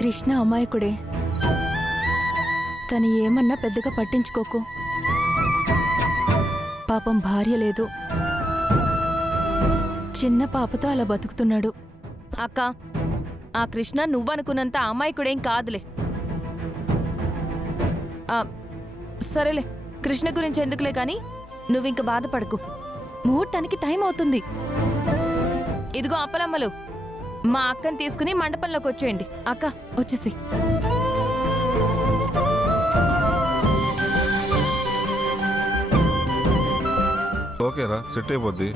కృష్ణ అమాయకుడే. తను ఏమన్నా పెద్దగా పట్టించుకోకు. పాపం భార్య లేదు, చిన్న పాపతో అలా బతుకుతున్నాడు. అక్క, ఆ కృష్ణ నువ్వనుకున్నంత అమాయకుడేం కాదులే. సరేలే, కృష్ణ గురించి ఎందుకులే కానీ నువ్వింక బాధపడకు. ముహూర్తానికి టైం అవుతుంది. ఇదిగో అప్పలమ్మలు, మా అక్కని తీసుకుని మండపంలోకి వచ్చేయండి. అక్క వచ్చేసి. ఓకేరా, సెట్ అయిపోద్ది.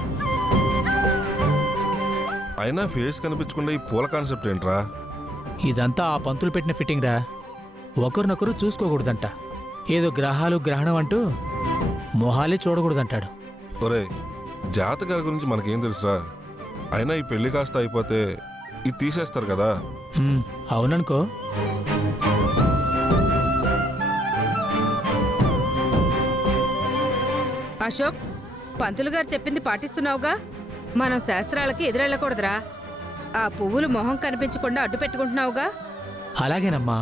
అయినా ఫేస్ కనిపించకుండా ఈ పూల కాన్సెప్ట్ ఏంట్రా? ఇదంతా ఆ పంతులు పెట్టిన ఫిట్టింగ్ రా. ఒకరినొకరు చూసుకోకూడదంట. ఏదో గ్రహాలు గ్రహణం అంటూ మొహాలే చూడకూడదంటాడు. ఒరే, జాతకాల గురించి మనకేం తెలుసురా? అయినా ఈ పెళ్లి కాస్త అయిపోతే ఇది తీసేస్తారు కదా. అవుననుకో. అశోక్, పంతులు గారు చెప్పింది పాటిస్తున్నావుగా? మనం శాస్త్రాలకి ఎదురెళ్ళకూడదురా. ఆ పువ్వులు మొహం కనిపించకుండా అడ్డు పెట్టుకుంటున్నావుగా? అలాగేనమ్మా,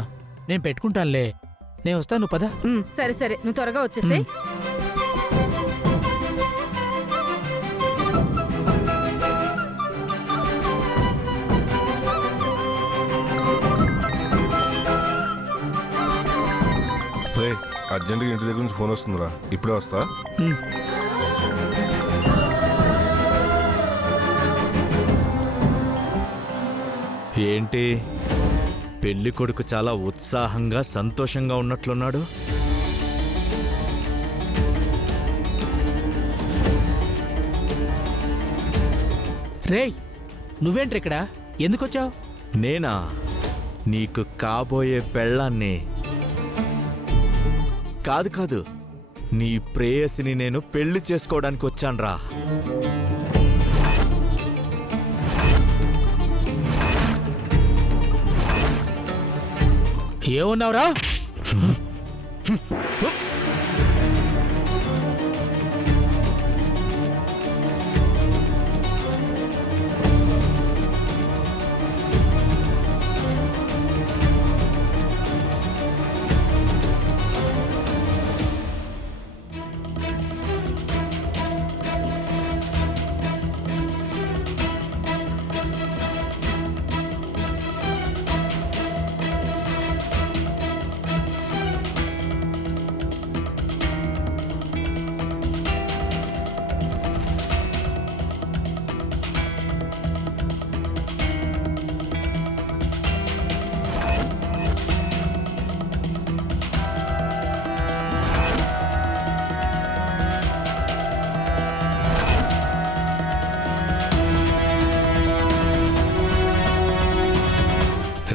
నేను పెట్టుకుంటానులే. నేను వస్తాను, పద. సరే సరే, నువ్వు త్వరగా వచ్చేసేయ్. రే, అర్జెంటుగా ఇంటి దగ్గర నుంచి ఫోన్ వస్తుందిరా, ఇప్పుడే వస్తా. ఏంటి, పెళ్లి కొడుకు చాలా ఉత్సాహంగా సంతోషంగా ఉన్నట్లున్నాడు. రేయ్, నువ్వేంట్రా ఇక్కడ? ఎందుకొచ్చావు? నేనా, నీకు కాబోయే పెళ్ళాన్ని. కాదు కాదు, నీ ప్రేయసిని నేను పెళ్లి చేసుకోవడానికి వచ్చాన్రా. ఏమన్నావురా?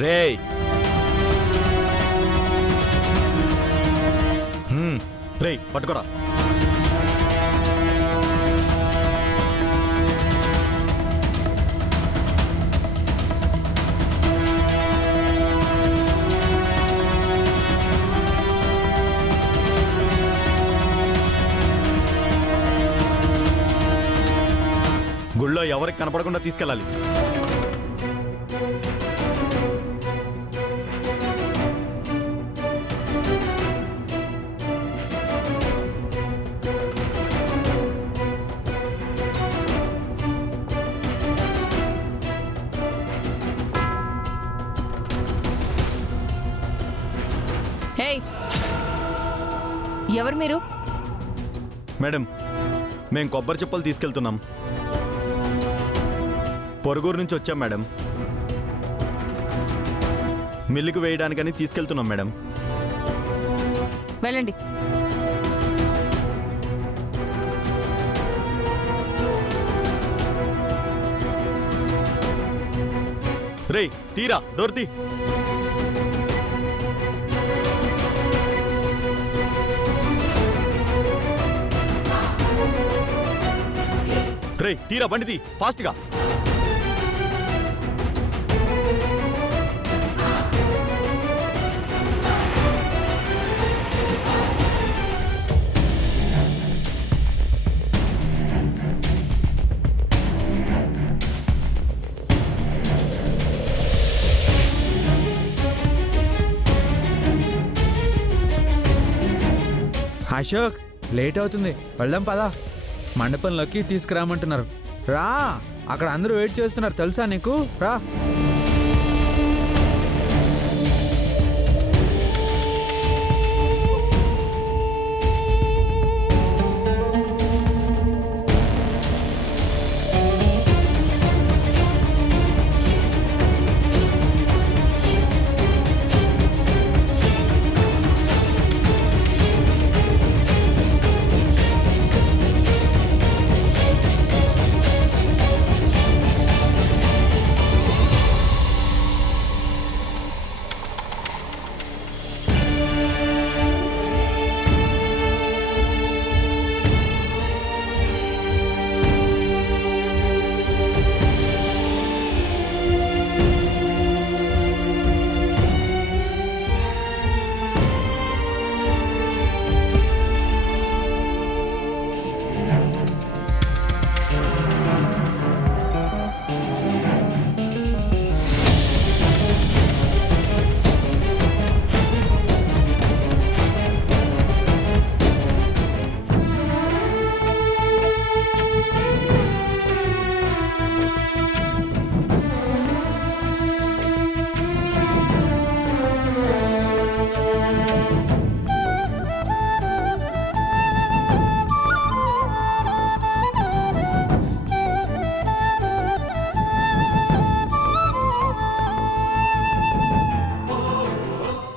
రేయ్, రేయ్ పట్టుకోరా. గుళ్ళో ఎవరికి కనపడకుండా తీసుకెళ్ళాలి. హే, ఎవరు మీరు? మేడం, మేం కొబ్బరి చెప్పలు తీసుకెళ్తున్నాం. పొరుగురు నుంచి వచ్చాం మేడం. మిల్లుకు వేయడానికని తీసుకెళ్తున్నాం మేడం. వెళ్ళండి. రేయ్, తీరా, డోర్ తీ. రేయ్, తీరా, బండి తీ, ఫాస్ట్గా. అశోక్ లేట్ అవుతుంది, వెళ్దాం పదా. మండపంలోకి తీసుకురామంటున్నారు. రా, అక్కడ అందరూ వెయిట్ చేస్తున్నారు తెలుసా నీకు? రా.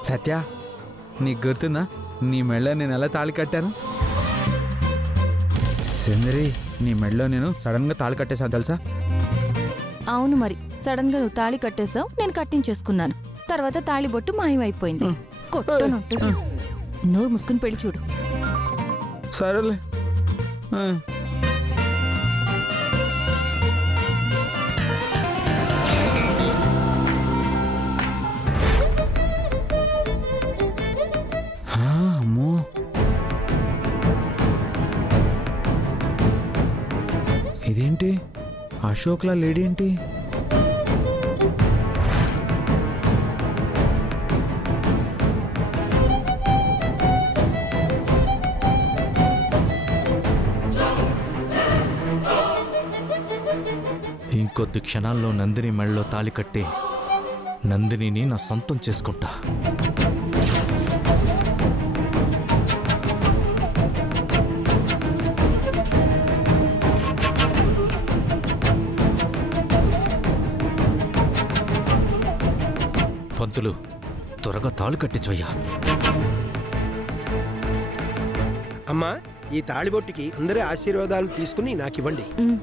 సత్య, నీకు గుర్తుందా నీ మెడలో నేను ఎలా తాళి కట్టాను? సుందరి, నీ మెడలో నేను సడన్గా తాళి కట్టేశాను తెలుసా? అవును మరి, సడన్ గా నువ్వు తాళి కట్టేశావు, నేను కట్టించేసుకున్నాను. తర్వాత తాళి బొట్టు మాయమైపోయింది. కొట్టనుంటే నోరు ముసుకుని పెళ్లి చూడు. సరేలే. అమ్మో, ఇదేంటి అశోక్లా లేడేంటి? ఇంకొద్ది క్షణాల్లో నందిని మెళ్ళలో తాళి కట్టి నందినిని నా సొంతం చేసుకుంటా. పంతులు, త్వరగా తాళి కట్టించవయ్యా. అమ్మా, ఈ తాళిబొట్టుకి అందరి ఆశీర్వాదాలు తీసుకుని నాకివ్వండి. ఉమ్.